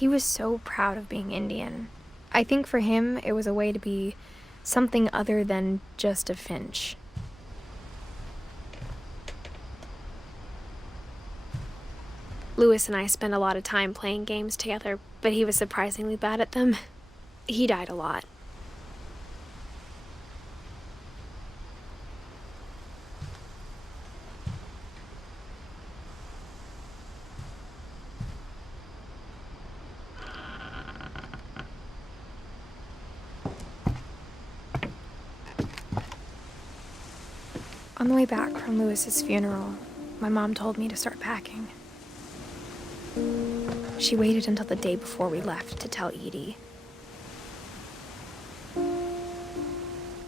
He was so proud of being Indian. I think for him, it was a way to be something other than just a Finch. Lewis and I spent a lot of time playing games together, but he was surprisingly bad at them. He died a lot. On the way back from Lewis's funeral, my mom told me to start packing. She waited until the day before we left to tell Edie.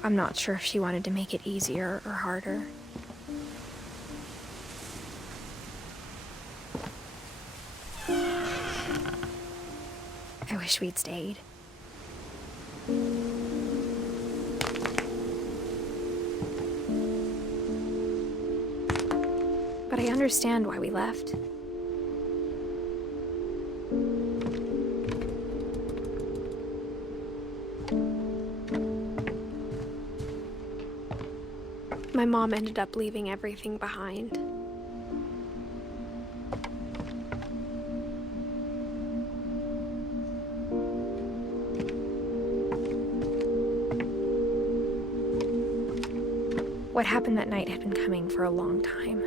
I'm not sure if she wanted to make it easier or harder. I wish we'd stayed. But I understand why we left. My mom ended up leaving everything behind. What happened that night had been coming for a long time.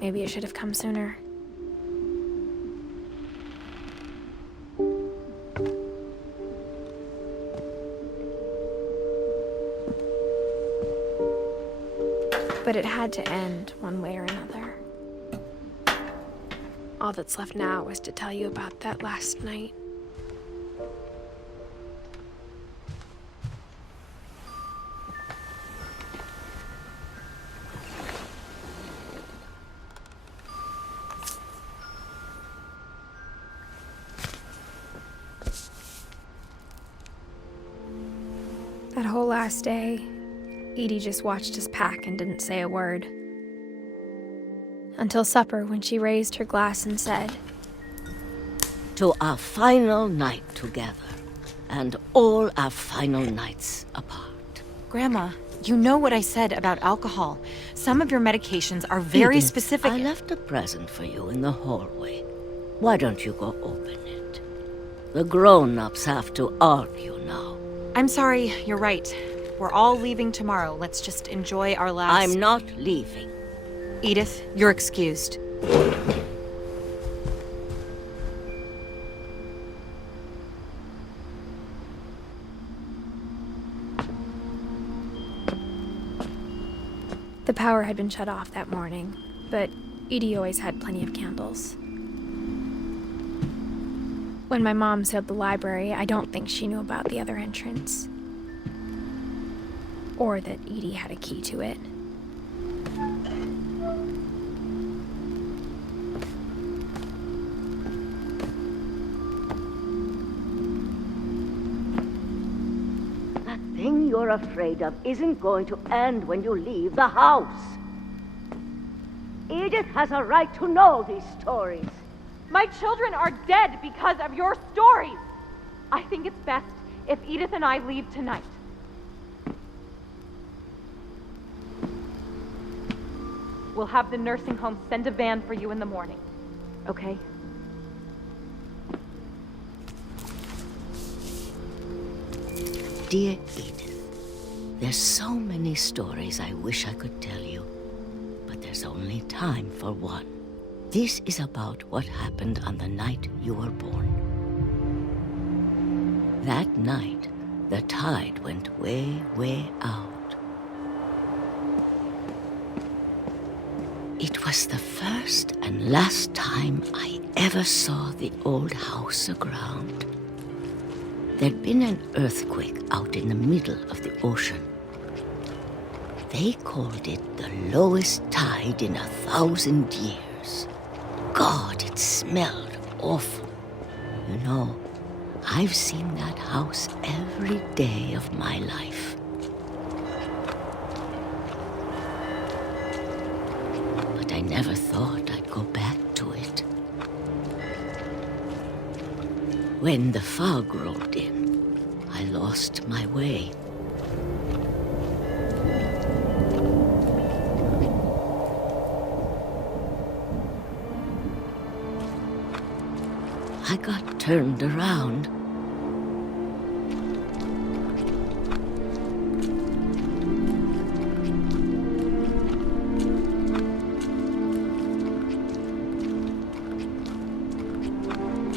Maybe it should have come sooner. But it had to end one way or another. All that's left now is to tell you about that last night. That whole last day, Edie just watched us pack and didn't say a word. Until supper, when she raised her glass and said, "To our final night together, and all our final nights apart." Grandma, you know what I said about alcohol. Some of your medications are very Edith, specific. I left a present for you in the hallway. Why don't you go open it? The grown-ups have to argue now. I'm sorry, you're right. We're all leaving tomorrow. Let's just enjoy our last... I'm not leaving. Edith, you're excused. The power had been shut off that morning, but Edie always had plenty of candles. When my mom sealed the library, I don't think she knew about the other entrance. Or that Edie had a key to it. That thing you're afraid of isn't going to end when you leave the house. Edith has a right to know these stories. My children are dead because of your stories. I think it's best if Edith and I leave tonight. We'll have the nursing home send a van for you in the morning, okay? Dear Edith, there's so many stories I wish I could tell you, but there's only time for one. This is about what happened on the night you were born. That night, the tide went way, way out. It was the first and last time I ever saw the old house aground. There'd been an earthquake out in the middle of the ocean. They called it the lowest tide in 1,000 years. God, it smelled awful. You know, I've seen that house every day of my life. But I never When the fog rolled in, I lost my way. I got turned around.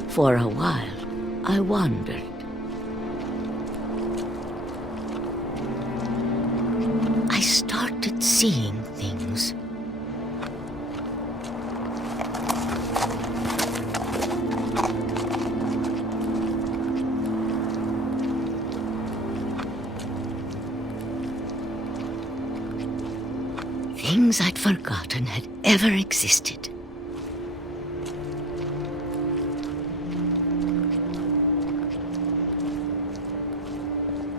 For a while, I wandered. I started seeing things. Things I'd forgotten had ever existed.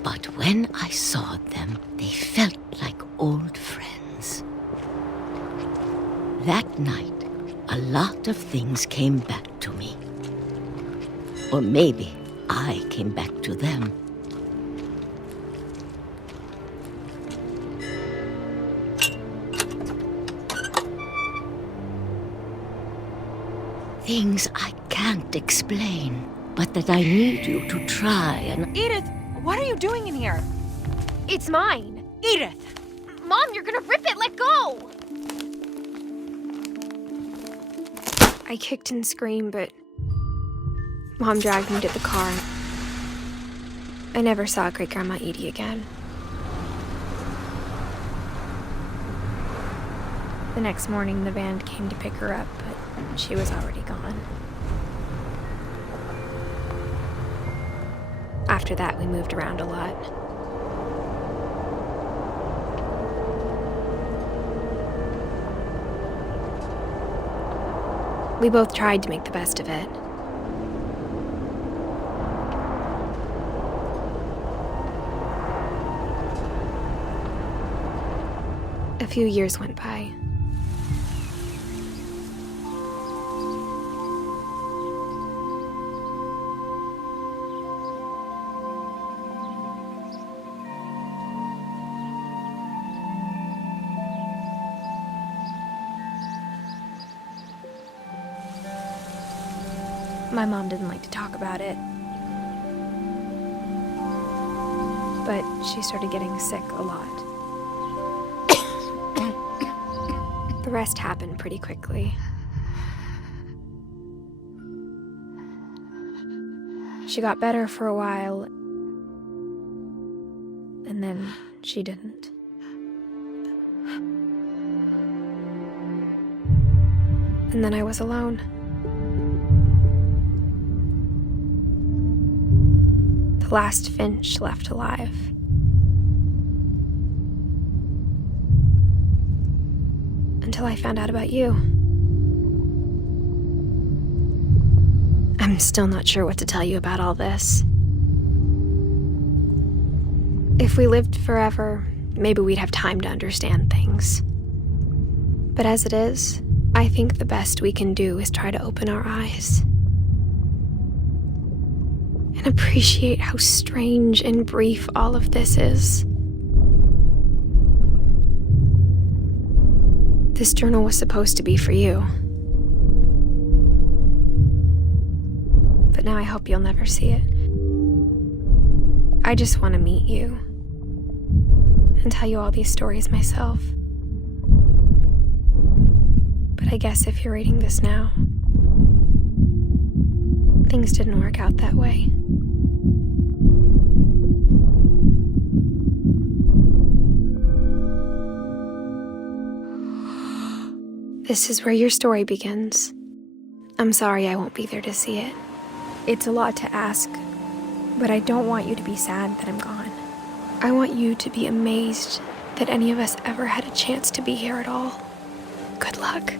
But when I saw them, they felt like old friends. That night, a lot of things came back to me. Or maybe I came back to them. Things I can't explain, but that I need you to try and... Edith, what are you doing in here? It's mine. Edith! Mom, you're gonna rip it! Let go! I kicked and screamed, but Mom dragged me to the car. I never saw Great-Grandma Edie again. The next morning, the van came to pick her up, but she was already gone. After that, we moved around a lot. We both tried to make the best of it. A few years went by. My mom didn't like to talk about it. But she started getting sick a lot. The rest happened pretty quickly. She got better for a while, and then she didn't. And then I was alone. The last Finch left alive. Until I found out about you. I'm still not sure what to tell you about all this. If we lived forever, maybe we'd have time to understand things. But as it is, I think the best we can do is try to open our eyes. And appreciate how strange and brief all of this is. This journal was supposed to be for you. But now I hope you'll never see it. I just want to meet you and tell you all these stories myself. But I guess if you're reading this now, things didn't work out that way. This is where your story begins. I'm sorry I won't be there to see it. It's a lot to ask, but I don't want you to be sad that I'm gone. I want you to be amazed that any of us ever had a chance to be here at all. Good luck.